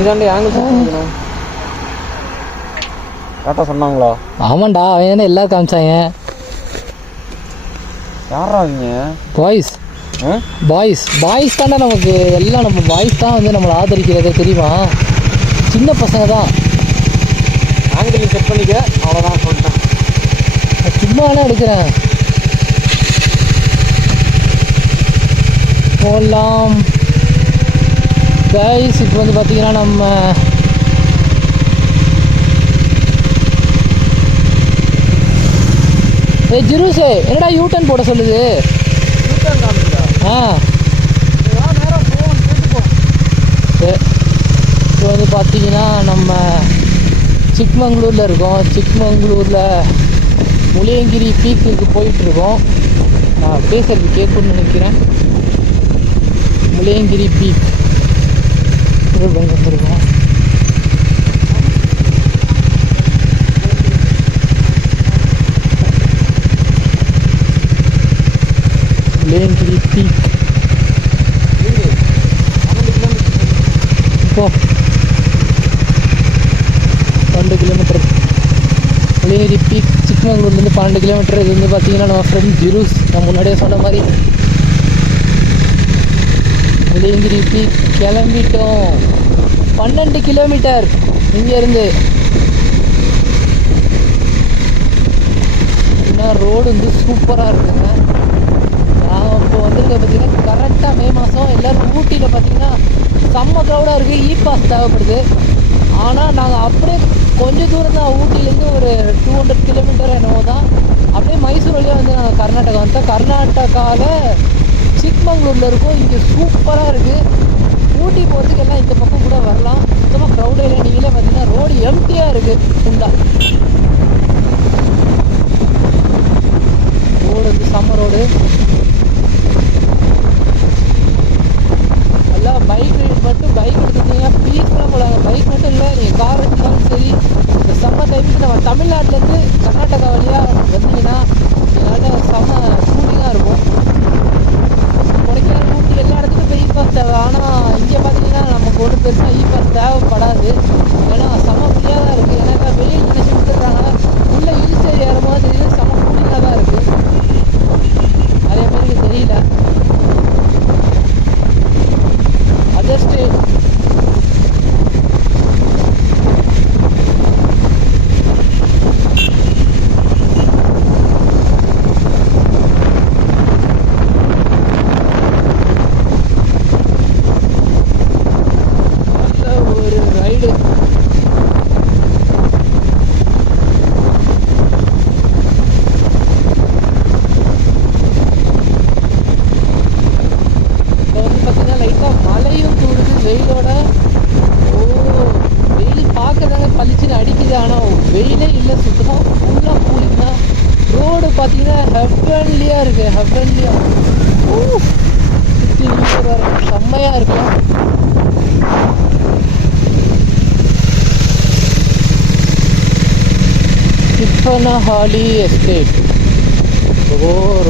நீதாண்டி angle பண்ணிக்கணும். கரெக்டாக சொன்னாங்களா? ஆமாண்டா, அவன் தானே எல்லாரும் காமிச்சாங்க. யாரா அவங்க? பாய்ஸ் பாய்ஸ் தானே நமக்கு எல்லாம். நம்ம பாய்ஸ் தான் வந்து நம்மளை ஆதரிக்கிறதே, தெரியுமா? சின்ன பசங்க தான். ஆங்கிள் செட் பண்ணிக்க, அவ்வளோதான் சொல்லிட்டேன். சும்மாலாம் எடுக்கிறேன். போகலாம் கைஸ். இப்போ வந்து பார்த்தீங்கன்னா நம்ம ஜிரூஸு என்னடா யூட்டன் போட சொல்லுது? ஆ சரி. இப்போ வந்து பார்த்தீங்கன்னா நம்ம சிக்மங்களூரில் இருக்கோம். சிக்மங்களூரில் முளியங்கிரி பீக்குக்கு போயிட்டுருக்கோம். நான் பேசுகிறது கேட்கணும்னு நினைக்கிறேன். முளியங்கிரி பீக் வந்துருக்கோம். முளியங்கிரி பீக் இப்போ 12 கிலோமீட்டர். முளியங்கிரி பீக் சிக்மங்களூர்லேருந்து 12 கிலோமீட்டர். இது வந்து பார்த்தீங்கன்னா நம்ம ஃப்ரெண்ட் ஜிரூஸ், நான் முன்னாடியே சொன்ன மாதிரி முளியங்கிரி பீக் கிளம்பிட்டோம். 12 கிலோமீட்டர் இங்கேருந்து. இன்னும் ரோடு வந்து சூப்பராக இருக்குங்க. நான் இப்போ வந்துருக்க பார்த்தீங்கன்னா கரெக்டாக மே மாதம். எல்லோரும் ஊட்டியில் பார்த்தீங்கன்னா செம்ம க்ரௌடாக இருக்குது. இ பாஸ் தேவைப்படுது. ஆனால் நாங்கள் அப்படியே கொஞ்சம் தூரம் தான், ஊட்டிலேருந்து ஒரு 200 கிலோமீட்டர் என்னவோ தான். அப்படியே மைசூர் வழியாக வந்து நாங்கள் கர்நாடகா வந்தோம். கர்நாடகாவில் சிக்மங்களூரில் இருக்கும். இங்கே சூப்பராக இருக்குது. ஊட்டி போகிறதுக்கு எல்லாம் இந்த பக்கம் கூட வரலாம். சுத்தமாக க்ரௌடே இல்லை. நீங்களே பார்த்தீங்கன்னா ரோடு எம்டியாக இருக்குது ஃபுல்லாக. ரோடு வந்து சம்ம ரோடு. எல்லாம் பைக் மட்டும் பைக் எடுத்துக்கிட்டீங்கன்னா பீஸ்ஃபுல்லாக போகலாங்க. பைக் மட்டும் இல்லை, நீங்கள் கார் எடுத்தாலும் சரி. இந்த சம்மர் டைமுக்கு நம்ம தமிழ்நாட்டிலேருந்து கர்நாடகா வழியாக வந்தீங்கன்னா நல்ல செம்ம கூலிங்காக இருக்கும். கொடைக்கானல், ஊட்டி எல்லா இடத்துக்கும் இப்போ இ பாஸ் தேவை. ஆனால் இங்கே பார்த்தீங்கன்னா நமக்கு ஒன்றும் பெருசாக இ பாஸ் தேவைப்படாது. ஏன்னா செம்ம ஃப்ரீயாக தான் இருக்குது. ஏன்னா வெளியில் நினச்சி விட்டுறாங்க. உள்ளே ஹில்ஸ் ஏரியா ஏறும்போது தெரியுது செம்ம கூலிங்காக தான் இருக்குது. நிறைய பேருக்கு தெரியல. அதர்ஸ்ட்டு வெயிலே இல்லை. சுத்தமாக ஃபுல்லாக கூலிங் தான். ரோடு பார்த்தீங்கன்னா ஹெவன்லியாக இருக்குது. ஹெவன்லியாக சுற்றி வேறு செம்மையாக இருக்கும். திப்பனஹாலி எஸ்டேட்.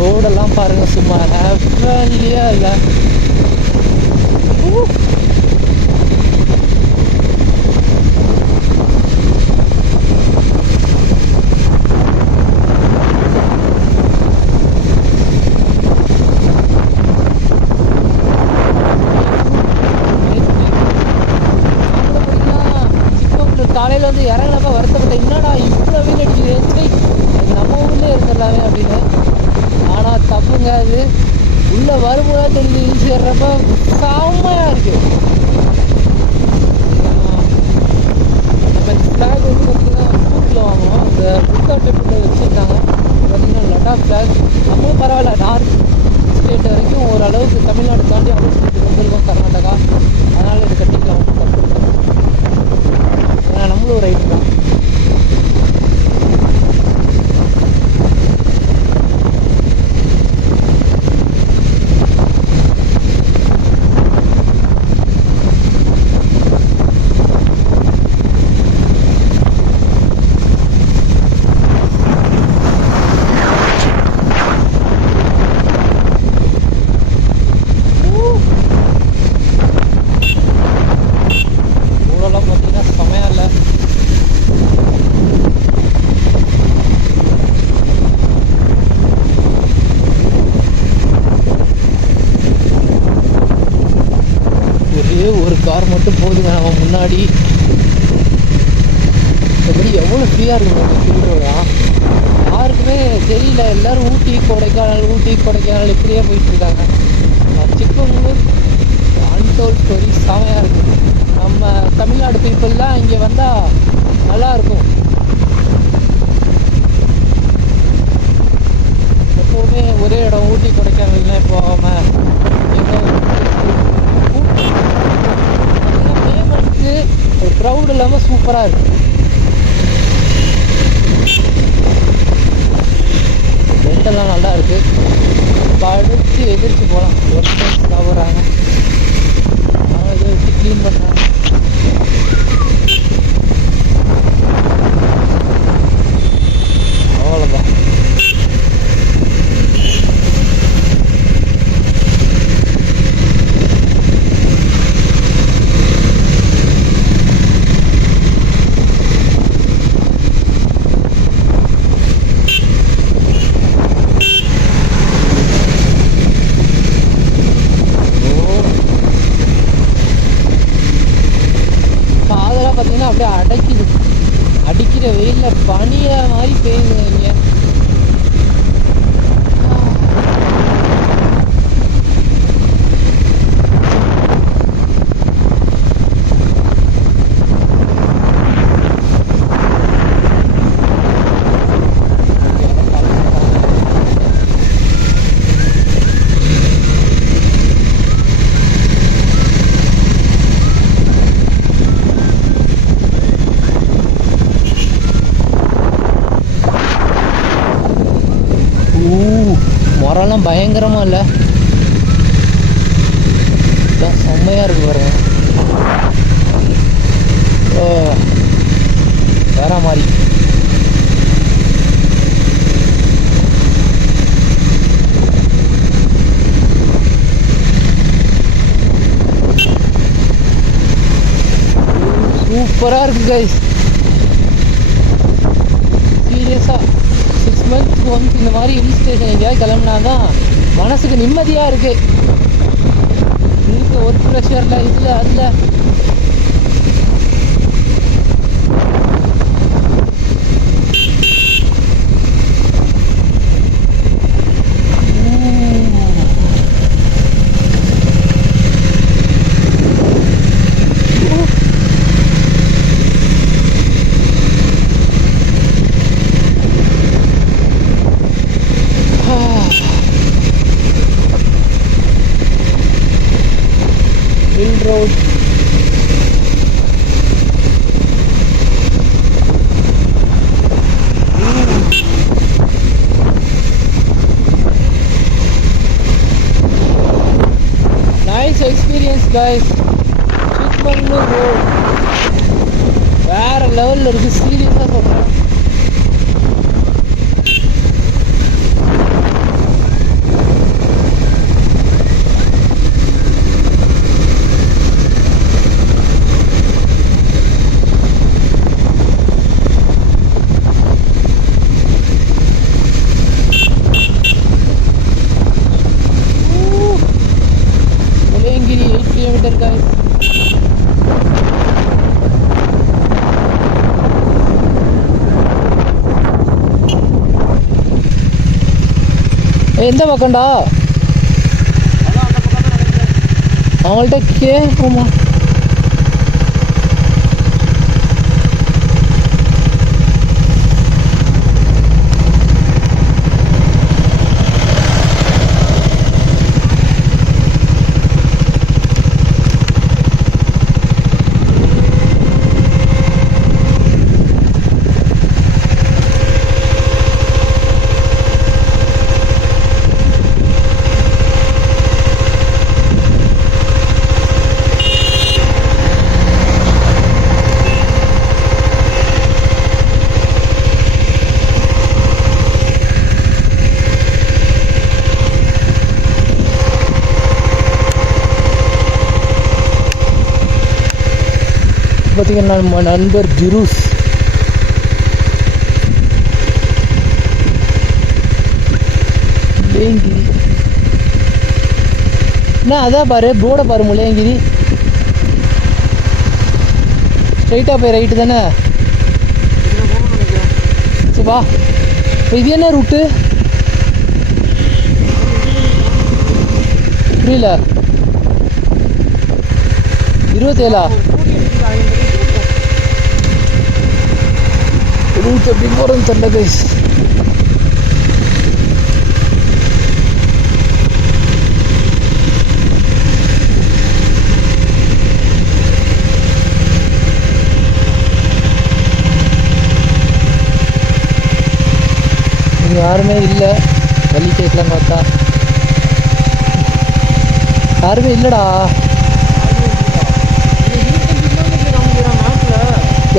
ரோடெல்லாம் பாருங்கள், சும்மா ஹெவன்லியாக இல்லை. காலையில் வந்து இறங்கினப்ப வருத்தப்பட்டேன், என்னடா இவ்வளோ வெயில் அடிக்குது, சரி நம்ம ஊர்லேயே இருந்துடலாமே அப்படின்னு. ஆனால் தப்புங்க, அது உள்ளே வரும்போது தெரிஞ்சு ஹில்ஸ் ஏறுறப்ப செம்மையாக இருக்குது. நம்ம ஃப்ளாக் வந்து பார்த்திங்கன்னா ஊரில் வாங்குவோம். அந்த புத்தா டெம்பிளில் வச்சுருந்தாங்க. பார்த்திங்கன்னா லடாக் ஃப்ளாக். நம்மளும் பரவாயில்ல, நார்த் ஸ்டேட் வரைக்கும் ஓரளவுக்கு தமிழ்நாடு தாண்டி அவுட் ஸ்டேட்டுக்கு வந்திருக்கோம் கர்நாடகா. அதனால் இது கட்டிக்கலாம், ஒன்றும் தப்பு இல்லை. ஏன்னா நம்மளும் ரைட்டு தான். தெரியல, எல்லோரும் ஊட்டி கொடைக்கானல் இப்படியே போயிட்டுருக்காங்க. சிக்கமங்களூர் அன்டோல் ஸ்டோரி செமையாக இருக்குது. நம்ம தமிழ்நாடு பீப்புளெலாம் இங்கே வந்தால் நல்லாயிருக்கும். எப்போவுமே ஒரே இடம் ஊட்டி கொடைக்கானல்லாம் போகாமல் மே மந்த்து ஒரு க்ரௌட் இல்லாமல் சூப்பராக இருக்குது. பெட்டெல்லாம் நல்லா இருக்குது. படுத்து எதிர்த்து போகலாம். ஒர்க்கர்ஸ் சாப்பிட்றாங்க, அவங்க இதை வச்சு க்ளீன் பண்ணுறாங்க. அவ்வளோதான். அப்படியே அடைக்குது. அடிக்கிற வெயிலில் பனியை மாதிரி பெய்யுங்க இங்கே. மரம்லாம் பயங்கரமாக இல்லை, செம்மையாக இருக்கு பாருங்க. வேற மாதிரி. சூப்பராக இருக்கு கைஸ். சீரியஸாக 6 months ஒன்ஸ் இந்த மாதிரி ஹில் ஸ்டேஷன் எங்கேயாவது கிளம்புனா தான் மனசுக்கு நிம்மதியாக இருக்குது. இருக்க ஒரு ப்ரெஷரில் இதில் அதில் road. Nice experience guys. Chikmagalur road வேற லெவல்ல இருக்கு, சீரியஸா சொல்றேன். எந்த பக்கம்டா? அவங்கள்ட்ட கேட்போமா? பார்த்தீங்கன்னா நம்ம நண்பர் ஜுரூஸ் முளையங்கிரி. என்ன அதான் பாரு, போர்டை பாரு, முளையங்கிரி. ஸ்ட்ரைட்டாக போய் ரைட்டு தானே? சரிப்பா, இப்போ இது என்ன ரூட்டு? புரியல 27 ரூட் எப்படி போகிறதுன்னு தெரியல கைஸ். இங்கே யாருமே இல்லை. வழி கேட்கலான்னு பார்த்தா யாருமே இல்லைடா.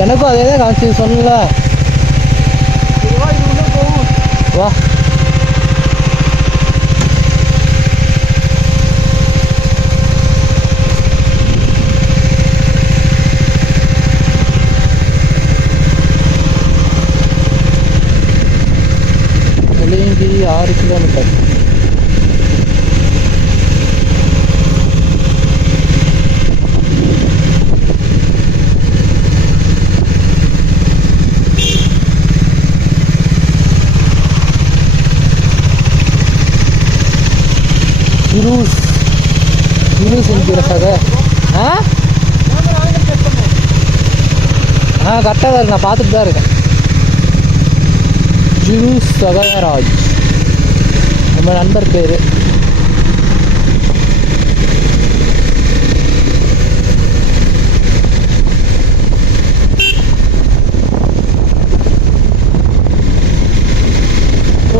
எனக்கும் அதே தான் காமிச்சு சொல்லல. வா வெள்ளியங்கிரி 6 கிலோமீட்டர். ஜுரூஸ் என்கிற சகை. கரெக்டாக தான் இருக்கு, நான் பார்த்துட்டு தான் இருக்கேன். ஜுரூஸ் சகயராஜ் நம்ம நண்பர் பேர்.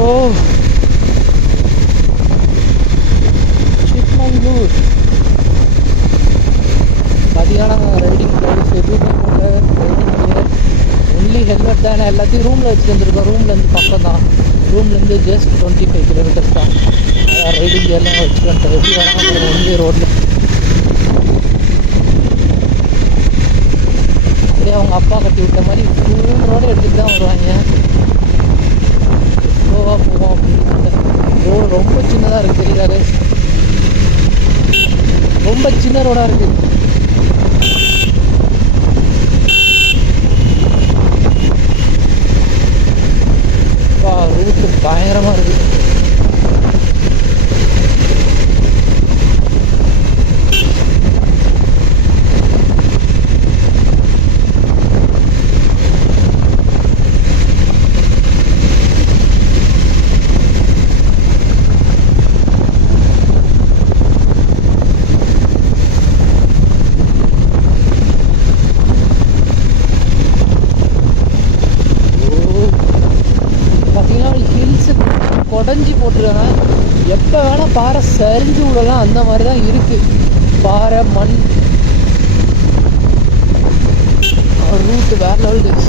ஓ சிக்மங்களூர். மதியான ரைடிங் ப்ரைஸ் எதுவும் போல ரைடிங் கியர் ஒன்லி ஹெல்மெட் தானே. எல்லாத்தையும் ரூமில் வச்சுட்டு வந்துருக்கோம். ரூம்லேருந்து பக்கம் தான். ரூம்லேருந்து ஜஸ்ட் 25 கிலோமீட்டர்ஸ் தான். ரைடிங் கியர்லாம் வச்சுட்டு வந்துட்டேன். எப்படி வேணாலும் ஒன்லி ரோட்டில் அப்படியே அவங்க அப்பா கட்டி விட்ட மாதிரி ஃபுல் ரோடு எடுத்துகிட்டு தான் வருவாங்க. ஸ்லோவாக போவோம் அப்படின்னு. ரோடு ரொம்ப சின்னதாக இருக்குது, தெரியுதா? ரொம்ப சின்ன ரோடாக இருக்குது. ரூட்டு பயங்கரமாக இருக்குது. உடஞ்சி போட்டுருக்காங்க. எப்போ வேணால் பாறை சரிஞ்சு விடலாம், அந்த மாதிரி தான் இருக்குது. பாறை மண் ரூட்டு வேற லெவல் இருக்கு.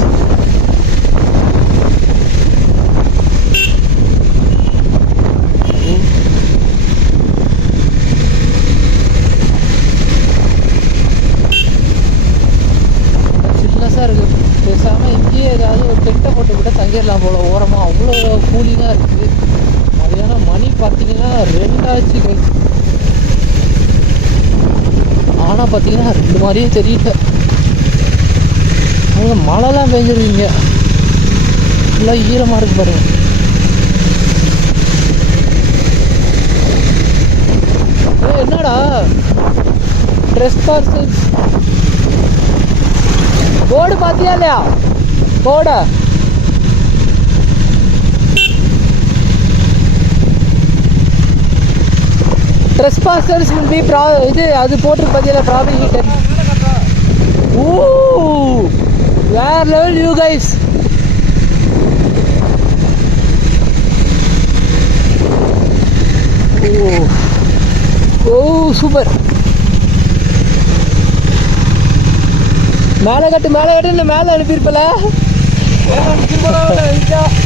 சின்னஸாக இருக்குது. பேசாமல் இங்கேயே ஏதாவது ஒரு டென்ட்டை போட்டு கூட தங்கிடலாம் போல ஓரமாக. அவ்வளோ கூலிங்காக இருக்குது. மதியானம் மணி பார்த்தீங்கன்னா 2 ஆச்சு. ஆனால் பார்த்தீங்கன்னா 2 மாதிரியே தெரியல. அங்கே மழைலாம் பெஞ்சிருக்கீங்க. ஃபுல்லாக ஈரமாக இருக்கு பாருங்க. என்னடா ட்ரெஸ்பாசர்ஸ் போர்டு பார்த்தியா இல்லையா? போர்டை trespassers will be இது அது போட்டுருக்கு பார்த்தீங்களா? Problem heater. ஓ வேற லெவல் யூ கைஸ். ஓ சூப்பர். மேலே கட்டுன்னு மேலே அனுப்பியிருப்பல.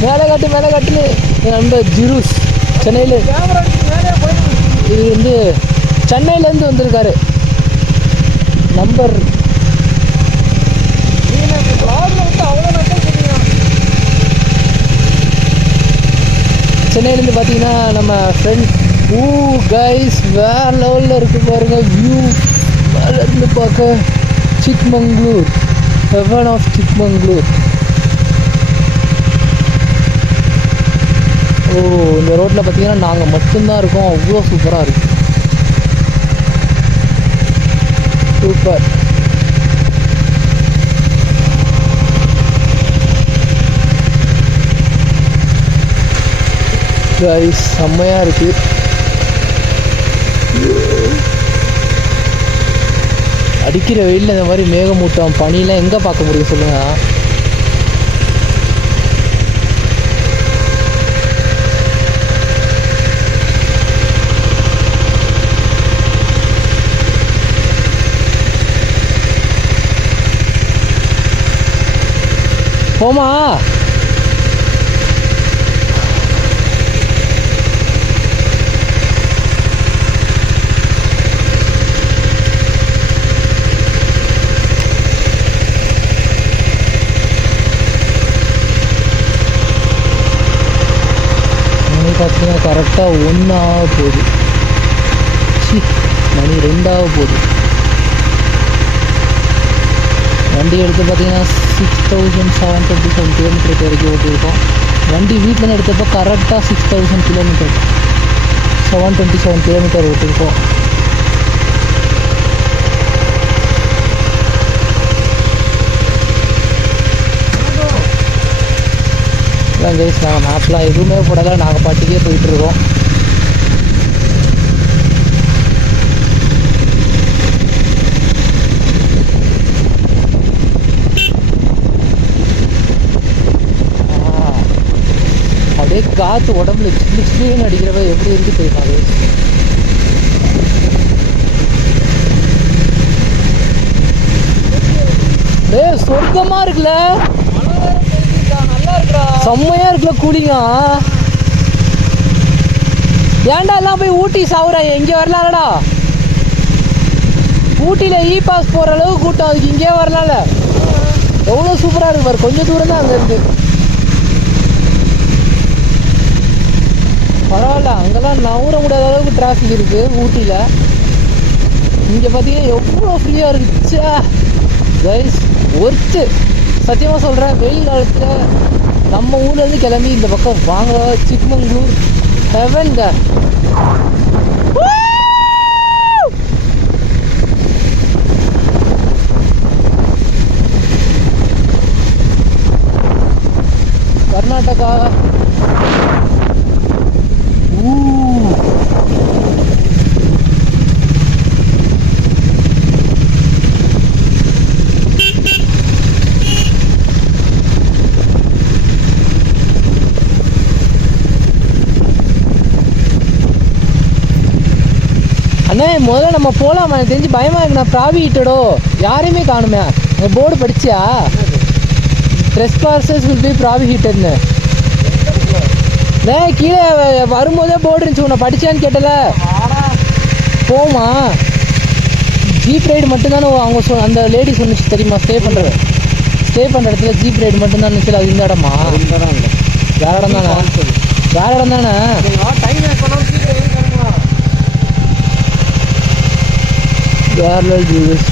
மேலே கட்டுன்னு நம்ம ஜுரூஸ் சென்னையில். இது வந்து சென்னையிலேருந்து வந்திருக்காரு நம்பர். சென்னையிலேருந்து பார்த்தீங்கன்னா நம்ம ஃப்ரெண்ட். ஊ கைஸ் வேற லெவலில் இருக்குது பாருங்க வியூ. மேலேருந்து பார்க்க சிக்மங்களூர், ஹெவன் ஆஃப் சிக்மங்களூர். ஓ இந்த ரோட்டில் பார்த்தீங்கன்னா நாங்கள் மட்டும்தான் இருக்கோம். அவ்வளோ சூப்பராக இருக்குது. சூப்பர். கைஸ் செம்மையாக இருக்குது. அடிக்கிற வெயிலில் இந்த மாதிரி மேகமூட்டம் பனியெலாம் எங்கே பார்க்க முடியும் சொல்லுங்கள்? போமா பார்த்தீங்கன்னா கரெக்டாக 1 ஆக போகுது. மணி 2 ஆக போகுது. வண்டி எடுத்து பார்த்தீங்கன்னா 6727 கிலோமீட்டர் வரைக்கும் ஓட்டியிருக்கோம். வண்டி வீட்டில் எடுத்தப்போ கரெக்டாக 6000 கிலோமீட்டர் 727 கிலோமீட்டர் ஓட்டியிருக்கோம். இல்லை கைஸ், நாங்கள் மேப்லாம் எதுவுமே போடலை, நாங்கள் பாட்டுக்கே போயிட்டுருக்கோம். அப்படியே காற்று உடம்புல சில்லு சில்லுன்னு அடிக்கிறப்ப எப்படி இருக்கு தெரியுமா? டேய் சொர்க்கமாக இருக்குல்ல, செம்மையாக இருக்குல்ல கூலிங்கா. ஏன்டா எல்லாம் போய் ஊட்டி சாவுறாங்க, இங்கே வரலாம்டா. ஊட்டியில் இ பாஸ் போகிற அளவுக்கு கூட்டம், அதுக்கு இங்கே வரலாம்ல. எவ்வளோ சூப்பராக இருக்கு பாரு, கொஞ்சம் தூரம் தான் அங்கேருந்து. பரவாயில்ல, அங்கெல்லாம் நவர முடியாத அளவுக்கு டிராஃபிக் இருக்குது ஊட்டியில். இங்கே பார்த்தீங்கன்னா எவ்வளோ ஃப்ரீயாக இருக்குச்சு கைஸ். ஒர்த்து சத்தியமாக சொல்கிறேன். வெயில் காலத்தில் நம்ம ஊர்லேருந்து கிளம்பி இந்த பக்கம் வாங்க, சிக்மங்களூர் ஹெவன்ங்க. கர்நாடகா அண்ணே, முதல்ல நம்ம போகலாமா? எனக்கு தெரிஞ்சு பயமாக இருக்கு. நான் ப்ராவிட்டடோ யாரையுமே காணுமே. அந்த போர்டு படிச்சியா? ட்ரெஸ்பாசர்ஸ் வில் பி ப்ராவிஹிட்டட்னு. டே கீழே வரும்போதே போர்டு இருந்துச்சு, உன்னை படித்தான்னு கேட்டல. போமா ஜீப் ரைடு மட்டும்தானே அவங்க அந்த லேடி சொன்னிச்சு தெரியுமா? ஸ்டே பண்ணுற இடத்துல ஜீப் ரைடு மட்டும்தான் இருந்துச்சு. அது இந்த இடமா? வேற இடம் தானே? வேற இடம் தானே? கேரளா ஜூஸ்